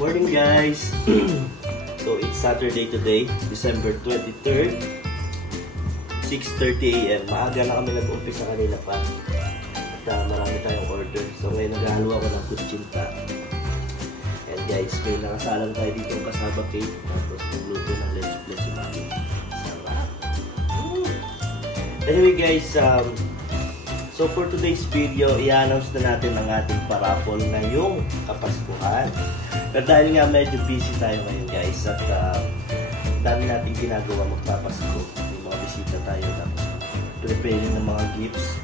Morning guys! So it's Saturday today, December 23rd, 6:30 AM. Maaga na kami nag-umpisa kanina pa. At marami tayong order. So ngayon naghahalo ako ng kutsinta. And guys, may nakasalang tayo dito ang kasaba cake. Tapos nagluto ng let's bless yung mami. Sarap! Anyway guys, so for today's video, i-announce na natin ang ating parapol ngayong Kapaskuhan. Pero dahil nga medyo busy tayo ngayon guys at dami natin ginagawa magpapasko. May mga bisita tayo na preparing ng mga gifts.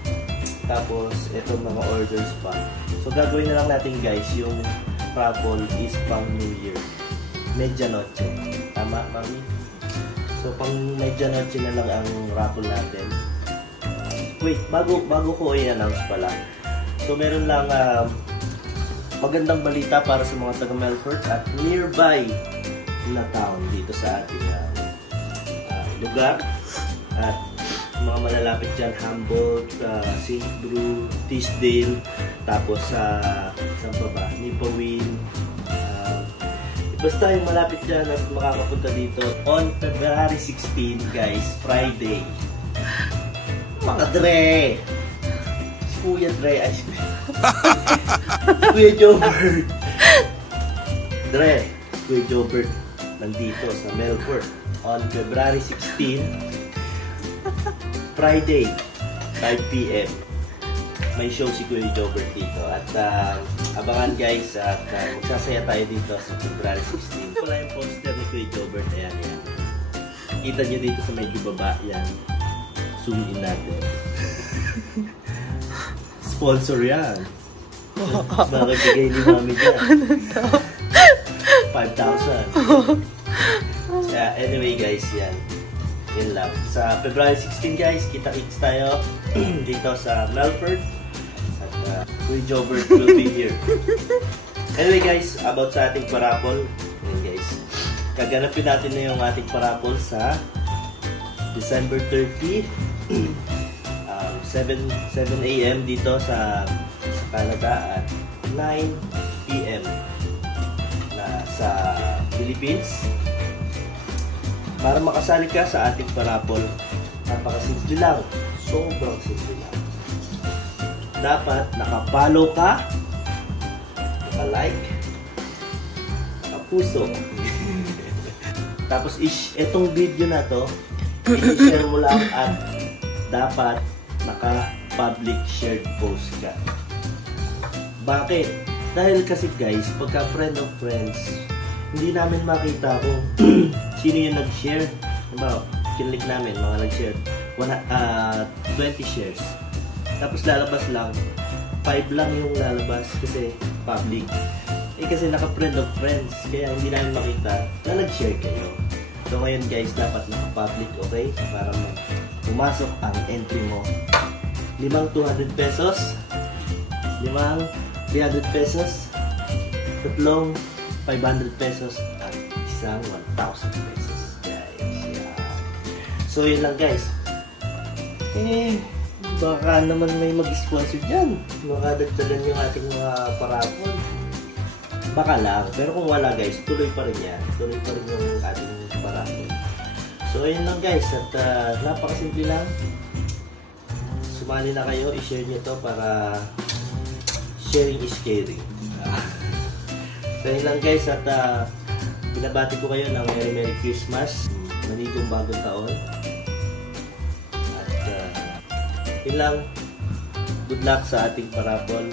Tapos itong mga orders pa. So gagawin na lang natin guys, yung raffle is pang New Year. Medianoche. Tama kami? So pang Medianoche na lang ang raffle natin. Wait, bago ko i-announce pala. So meron lang magandang balita para sa mga taga Melfort at nearby na town dito sa ating lugar. At mga malalapit dyan, Humboldt, St. Drew, Tisdale, tapos saan pa ba? Nipawin. Basta yung malapit dyan at makakapunta dito on February 16 guys, Friday. Mga Dre! Si Kuya Dre, ay si Kuya Jobert. Dre, Kuya Jobert nandito sa Melfort on February 16, Friday, 5 PM. May show si Kuya Jobert dito. At abangan guys at magsasaya tayo dito sa February 16. Wala yung poster ni Kuya Jobert. Ayan, ayan. Kita nyo dito sa medyo baba. Yan. Zoom in natin. Sponsor yan. Bakit bigay ni Mami dyan? Ano to? 5,000. Anyway guys, yan. Yan lang. Sa February 16 guys, kita-kits tayo dito sa Melfort. At Kuya Jobert will be here. Anyway guys, about sa ating parapol. Yan guys. Kaganapin natin na yung ating parapol sa December 30. 7 AM dito sa Canada at 9 PM na sa Philippines. Para makasali ka sa ating parapol, napakasimple lang. Sobrang simple lang. Dapat nakapollow ka, naka-like, naka-puso. Tapos itong video na to, i-share mo lang at dapat naka-public shared post ka. Bakit? Dahil kasi guys, pagka friend of friends, hindi namin makita kung sino yung nag-share. Diba, kinlik namin, mga nag-share 20 shares. Tapos lalabas lang 5 lang yung lalabas kasi public. Kasi naka-friend of friends, kaya hindi namin makita na nag-share kayo. So ngayon guys, dapat naka-public, okay? Para pumasok ang entry mo. 5 200 pesos, 5 300 pesos, 3 500 pesos, at isang 1,000 pesos. Guys, yeah. So yun lang guys. Baka naman may mag-sponsor dyan. Makadagdagan yung ating mga parapol. Baka lang. Pero kung wala guys, tuloy pa rin yan. Tuloy pa rin yung ating parapol. So yun lang guys. At napakasimple lang. Sumali na kayo. I-share nyo to para sharing is caring. So yun lang guys. At binabati ko kayo ng Merry Christmas. Manigong bagong taon. At yun lang. Good luck sa ating parapol.